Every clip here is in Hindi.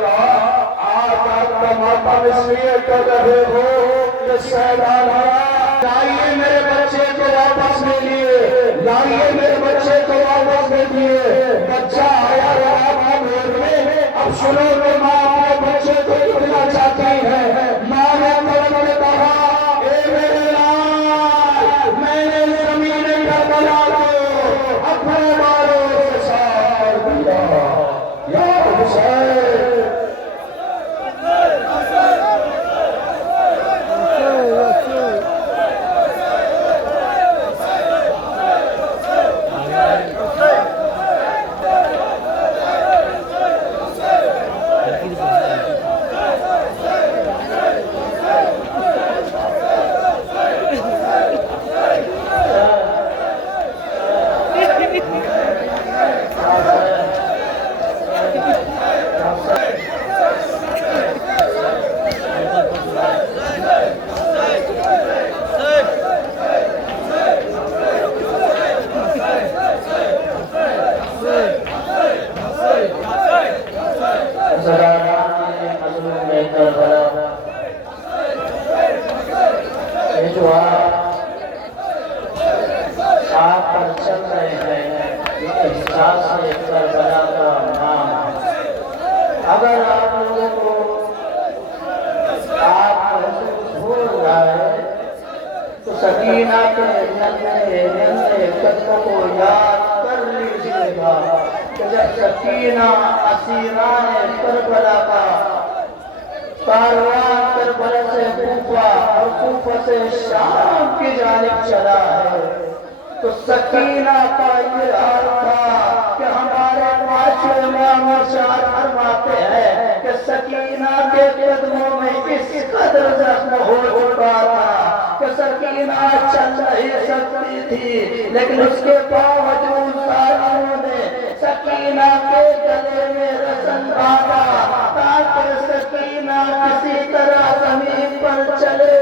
आज आपका मातम इसलिए कर रहे हो कि शहजादा लाइए मेरे बच्चे को वापस मिलिए, लाइए मेरे बच्चे को वापस मिलिए। बच्चा आया रहा में, अब सुनो कि माँ अपने बच्चे को कितना चाहती है। माँ ने तड़प कहा, ए मेरे लाल, मैंने जमीन करबला को अपने बालों से सार दिया। या हुसैन आप पर चल रहे हैं, एहसास से करबला का नाम। अगर आप लोगों को आप भूल जाए तो सकीना के नन्हे कदमों को याद कर लीजिएगा कि जब सकीना असीरान करबला का कारवां करबला से कूफा और कूफा से शाम की जानिब चला है, तो सकीना का ये हाल था कि हमारे माशरे में शाद फरमाते हैं कि सकीना के कदमों में इस कदर जख्म हो चुका था कि सकीना चल नहीं सकती थी, लेकिन उसके बावजूद सालियों ने सकीना के गले में रस्म बांधा ताकि सकीना किसी तरह जमीन पर चले।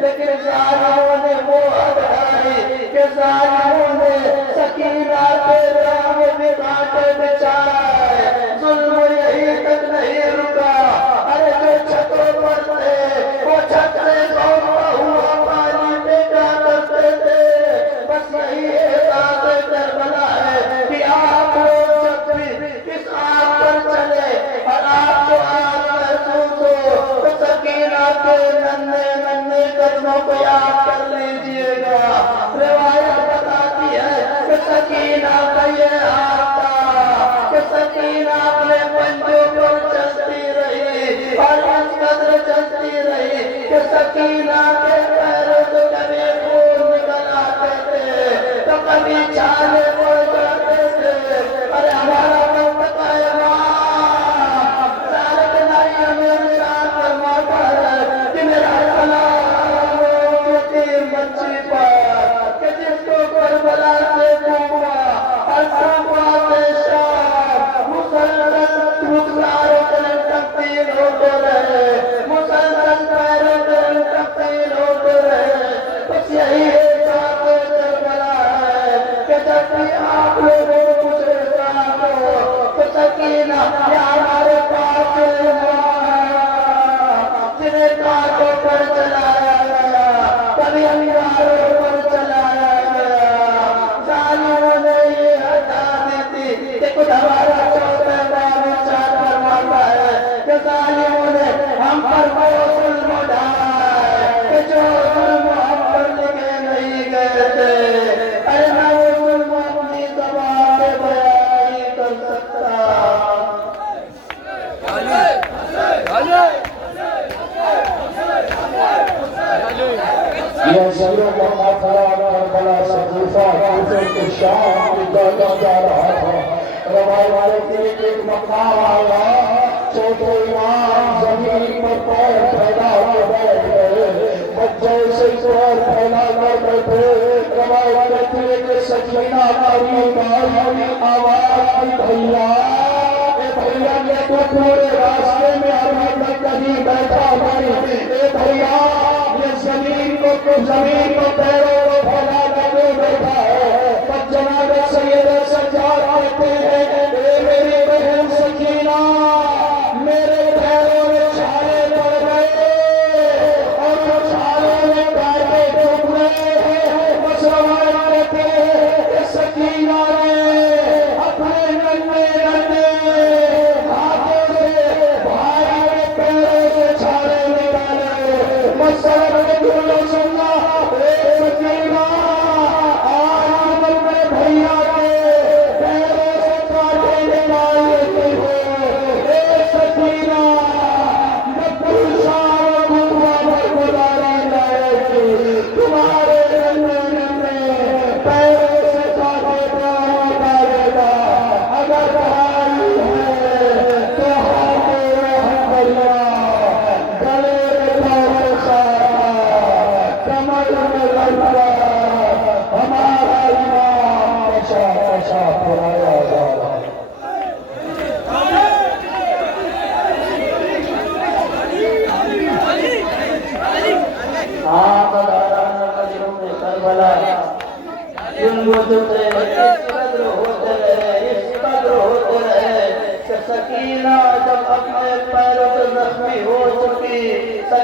लेकिन जालियों ने वो अगड़ाई कि जालियों ने सकीना के राम में कांटे बिछाया है। जुल्म यही तक नहीं रुका, अरे जो छतों पर थे वो छतरे हुआ पानी फेंका करते थे। बस यही एहसास करबला है कि आप लोग जब भी इस आग पर चले और आपको आग महसूस हो तो सकीना के नन्हे नन्हे कदमों को याद कर लीजिएगा। रिवायत बताती है कि सकीना का ये हाल था कि सकीना अपने पंजों पर चलती रही और इस कदर चलती रही कि सकीना के पैरों से कभी खून निकल आते थे तो कभी छाले पड़ जाते थे। अरे हमारा मन बताए आप लोगों को कुछ तो सकीना हमारे पास जिन्हें कांटों पर चलाया गया, कभी अंगारों पर चलाया गया। जालिमों ने ये हटा दी थी कि कुछ हमारा चौथे बार चार फरमाता है कि जालिमों ने हम पर वो जुल्म ढाया कि जो जुल्म हम पर लिखे नहीं गए थे। अरे मैं वो जुल्म अपनी ज़बान से बयान नहीं कर सकता। यह ज़रूर करबला से कूफा के शाम की तरफ जा रहा था। रवाई वाले के एक मकाम आया, छोटे इमाम जमीन पर पैर फैला कर बैठ गए, बच्चे से पैर फैला कर बैठे। रवाई वाले के सकीना आवाज आई, भैया भैया ने तो पूरे रास्ते में अभी तक कहीं बैठा नहीं। ए भैया ये जमीन को जमीन को पैरों को फैला कर बैठा है। तब जनाब सैयद सज्जाद कहते हैं, मेरी बहन सकीना मेरे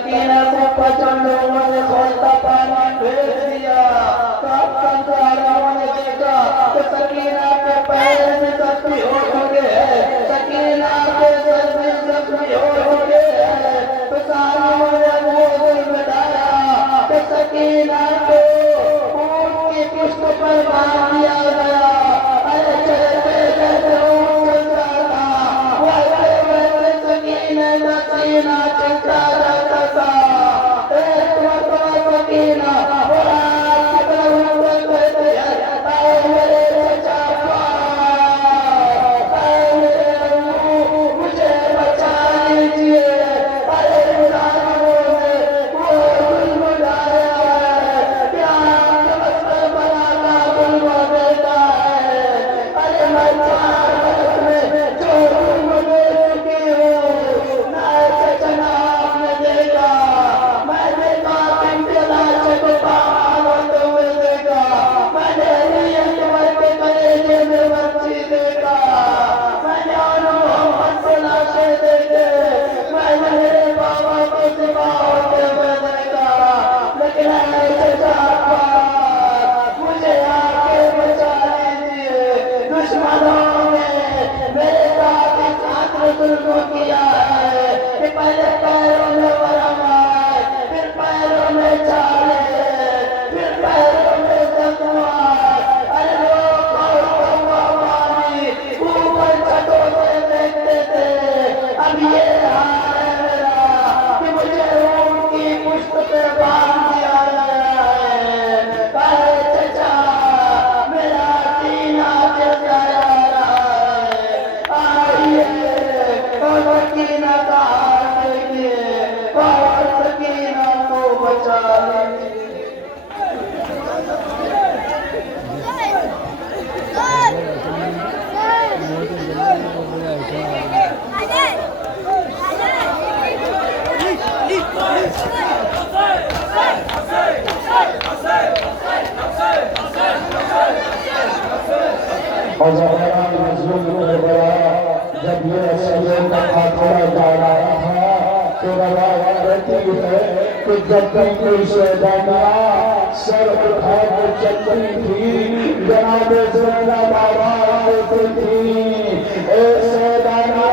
सकीना को 55 लोगों ने खौलता पानी भेज दिया। तो अब कंसारों ने देखा तो सकीना के पैर में जख्मी हो चुके हैं, सकीना के सर में जख्मी हो चुके हैं। तो सारों ने वो दिल डाला तो सकीना को ऊंट की पुष्प पर बांध दिया गया। अरे चलते चलते ऊंट चलता था, वैसे सकीना सकीना चलता जाता था। एक मरतबा सकीना बोला मुझे बचा लीजिए। अरे मुझे आके बचा लीजिए। दुश्मनों ने मेरे साथ इस आत्म जुल्म किया है कि पहले पैरों में वरम आए, फिर पैरों में चाले, फिर पैरों में जख्म आए। अरे लोग पानी ऊपर छतों से देखते थे। अब ये हाल है मेरा कि मुझे ऊंट की पुष्प पे बांध दिया गया है। अरे चचा मेरा सीना जल रहा है। आइए और सकीना का हाथ देखिए और सकीना को बचा लीजिए। और जब ये शरीर का खातरा जा रहा था तो रवायत कहती है कि जब तक कोई शैतानिया सर उठा कर चलती थी, जनाब ज़ैनब आवाज़ देती थी, ए शैताना